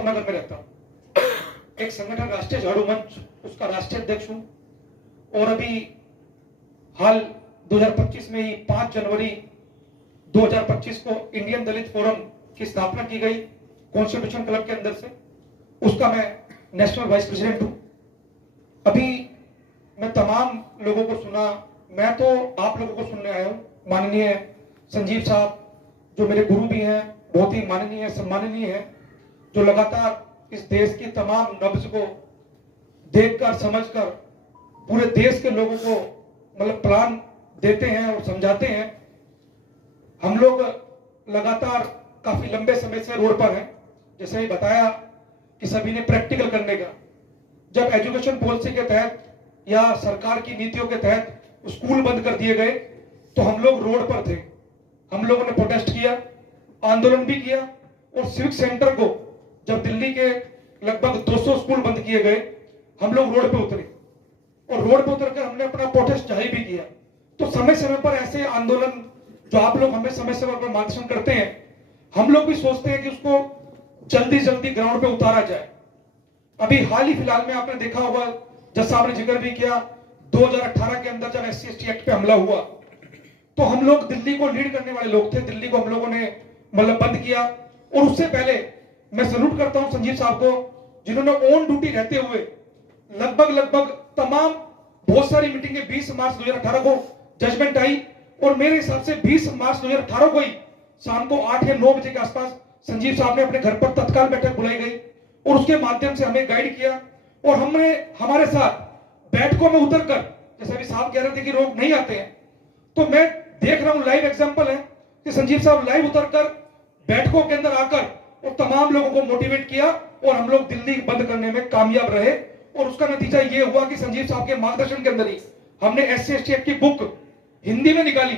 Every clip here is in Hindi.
मुजफ्फरनगर में रहता हूँ। एक संगठन राष्ट्रीय झाड़ू मंच, उसका राष्ट्रीय अध्यक्ष हूँ। और अभी हाल 2025 में ही 5 जनवरी 2025 को इंडियन दलित फोरम की स्थापना की गई कॉन्स्टिट्यूशन क्लब के अंदर से, उसका मैं नेशनल वाइस प्रेसिडेंट हूं। अभी मैं तमाम लोगों को सुना, मैं तो आप लोगों को सुनने आया हूं। माननीय संजीव साहब जो मेरे गुरु भी हैं, बहुत ही माननीय सम्माननीय है, जो लगातार इस देश की तमाम नब्ज को देखकर समझकर पूरे देश के लोगों को मतलब प्लान देते हैं और समझाते हैं। हम लोग लगातार काफी लंबे समय से रोड पर हैं। जैसे ही बताया कि सभी ने प्रैक्टिकल करने का, जब एजुकेशन पॉलिसी के तहत या सरकार की नीतियों के तहत स्कूल बंद कर दिए गए तो हम लोग रोड पर थे। हम लोगों ने प्रोटेस्ट किया, आंदोलन भी किया। और सिविक सेंटर को जब दिल्ली के लगभग 200 स्कूल बंद किए गए, हम लोग रोड पे उतरे और रोड पे उतरकर हमने अपना प्रोटेस्ट जारी भी किया। तो समय समय पर ऐसे आंदोलन जो आप लोग हमें समय समय पर मार्गदर्शन करते हैं, हम लोग भी सोचते हैं कि उसको जल्दी जल्दी ग्राउंड पे उतारा जाए। अभी हाल ही फिलहाल में आपने देखा होगा, जैसा आपने जिक्र भी किया, 2018 के अंदर जब SC/ST एक्ट पे हमला हुआ तो हम लोग दिल्ली को लीड करने वाले लोग थे। दिल्ली को हम लोगों ने मतलब बंद किया। और उससे पहले मैं सैल्यूट करता हूं संजीव साहब को, जिन्होंने ऑन ड्यूटी रहते हुए लगभग तमाम बहुत सारी मीटिंगें 20 मार्च 2018 को जजमेंट आई और मेरे हिसाब से 20 मार्च 2018 को ही शाम को 8 या 9 बजे के आसपास संजीव साहब ने अपने घर पर तत्काल बैठक बुलाई गई और उसके माध्यम से हमें गाइड किया। और हमने हमारे साथ बैठकों में उतरकर, जैसे अभी साहब कह रहे थे कि लोग नहीं आते हैं, तो मैं देख रहा हूं, लाइव एग्जांपल है कि संजीव साहब लाइव उतरकर बैठकों के अंदर आकर और तमाम लोगों को मोटिवेट किया और हम लोग दिल्ली बंद करने में कामयाब रहे। और उसका नतीजा ये हुआ कि संजीव साहब के मार्गदर्शन के अंदर ही हमने SC/ST एक्ट की बुक हिंदी में निकाली।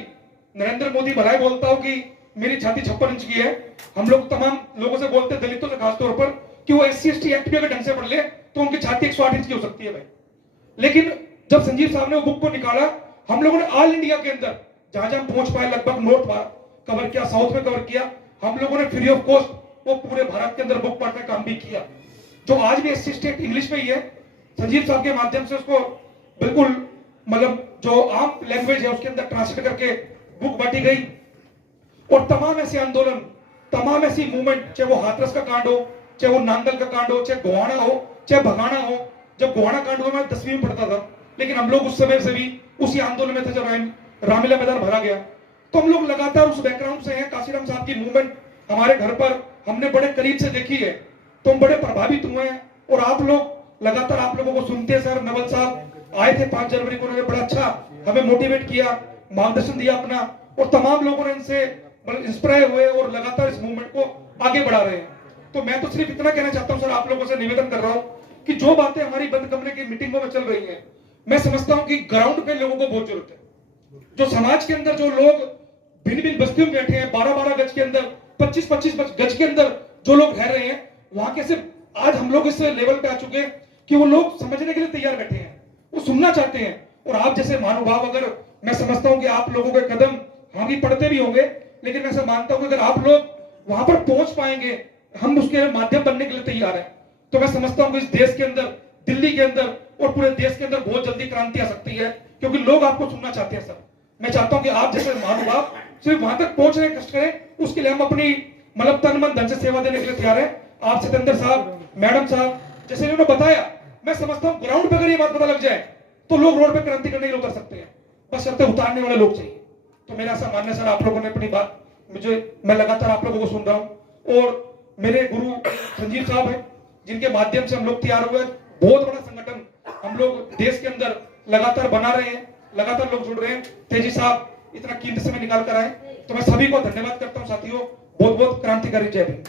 नरेंद्र मोदी भलाई बोलता हो कि मेरी छाती 56 इंच की है, हम लोग तमाम लोगों से बोलते हैं, दलितों से खासतौर पर, कि वो SC/ST एक्ट भी अगर ढंग से पढ़ ले तो उनकी छाती 108 इंच की हो सकती है भाई। लेकिन जब संजीव साहब ने वो बुक को निकाला, हम लोगों ने ऑल इंडिया के अंदर जहां जहां पहुंच पाए, लगभग नॉर्थ कवर किया, साउथ में कवर किया, हम लोगों ने फ्री ऑफ कॉस्ट वो पूरे भारत के अंदर बुक बांटने का काम भी किया। जो आज भी SC/ST एक्ट इंग्लिश में ही है, संजीव साहब के माध्यम से उसको बिल्कुल मतलब जो आम लैंग्वेज है उसके अंदर ट्रांसलेट करके बुक बांटी गई। और तमाम ऐसे आंदोलन, तमाम ऐसी मूवमेंट, चाहे वो हाथरस का कांड हो, चाहे वो नांगल का कांड हो, चाहे गोहाना हो, चाहे भगाना हो। जब गोहाना कांड हुआ मैं 10वीं में पढ़ता था, लेकिन हम लोग उस समय से भी उसी आंदोलन में थे जब रामलीला मैदान भरा गया। तो हम लोग लगातार उस बैकग्राउंड से हैं। काशीराम साहब की मूवमेंट हमारे घर पर हमने बड़े करीब से देखी है, तो हम बड़े प्रभावित हुए हैं। और आप लोग लगातार आप लोगों को सुनते हैं। सर नवल साहब आए थे 5 जनवरी को, उन्होंने बड़ा अच्छा हमें मोटिवेट किया, मार्गदर्शन दिया अपना, और तमाम लोगों ने इनसे इंस्पायर हुए और लगातार इस मूवमेंट को आगे बढ़ा रहे हैं। तो मैं तो सिर्फ इतना कहना चाहता हूं सर, आप लोगों से निवेदन कर रहा हूं कि जो बातें हमारी बंद कमरे की मीटिंगों में चल रही हैं, मैं समझता हूं कि ग्राउंड पे लोगों को बहुत जरूरत है। जो समाज के अंदर जो लोग भिन्न भिन्न बस्तियों में बैठे हैं, 12-12 गज के अंदर, 25-25 गज के अंदर जो लोग रह रहे हैं, वहां के सिर्फ आज हम लोग इस लेवल पे आ चुके हैं कि वो लोग समझने के लिए तैयार बैठे हैं, वो सुनना चाहते हैं। और आप जैसे महानुभाव, अगर मैं समझता हूं कि आप लोगों के कदम हम भी पढ़ते भी होंगे, लेकिन मैं ऐसा मानता हूं कि अगर आप लोग वहां पर पहुंच पाएंगे, हम उसके माध्यम बनने के लिए तैयार हैं। तो मैं समझता हूं कि इस देश के अंदर, दिल्ली के अंदर और पूरे देश के अंदर बहुत जल्दी क्रांति आ सकती है, क्योंकि लोग आपको सुनना चाहते हैं। सर मैं चाहता हूं कि आप जैसे महानुभाव सिर्फ वहां तक पहुंचने का कष्ट करें, उसके लिए हम अपनी मतलब तन मन धन से सेवा देने के लिए तैयार है। आप सत्येंद्र साहब, मैडम साहब जैसे इन्होंने बताया, मैं समझता हूं ग्राउंड पर अगर ये बात पता लग जाए तो लोग रोड पे क्रांति करने के लिए उतर सकते हैं, बस शर्तें उतारने वाले लोग चाहिए। तो मेरा ऐसा मानना सर, आप लोगों ने अपनी बात मैं लगातार आप लोगों को सुन रहा हूं। और मेरे गुरु संजीव साहब है, जिनके माध्यम से हम लोग तैयार हुए, बहुत बड़ा संगठन हम लोग देश के अंदर लगातार बना रहे हैं, लगातार लोग जुड़ रहे हैं। तेजी साहब इतना कीमती समय निकाल कर आए, तो मैं सभी को धन्यवाद करता हूं। साथियों बहुत बहुत क्रांतिकारी जय हिंद।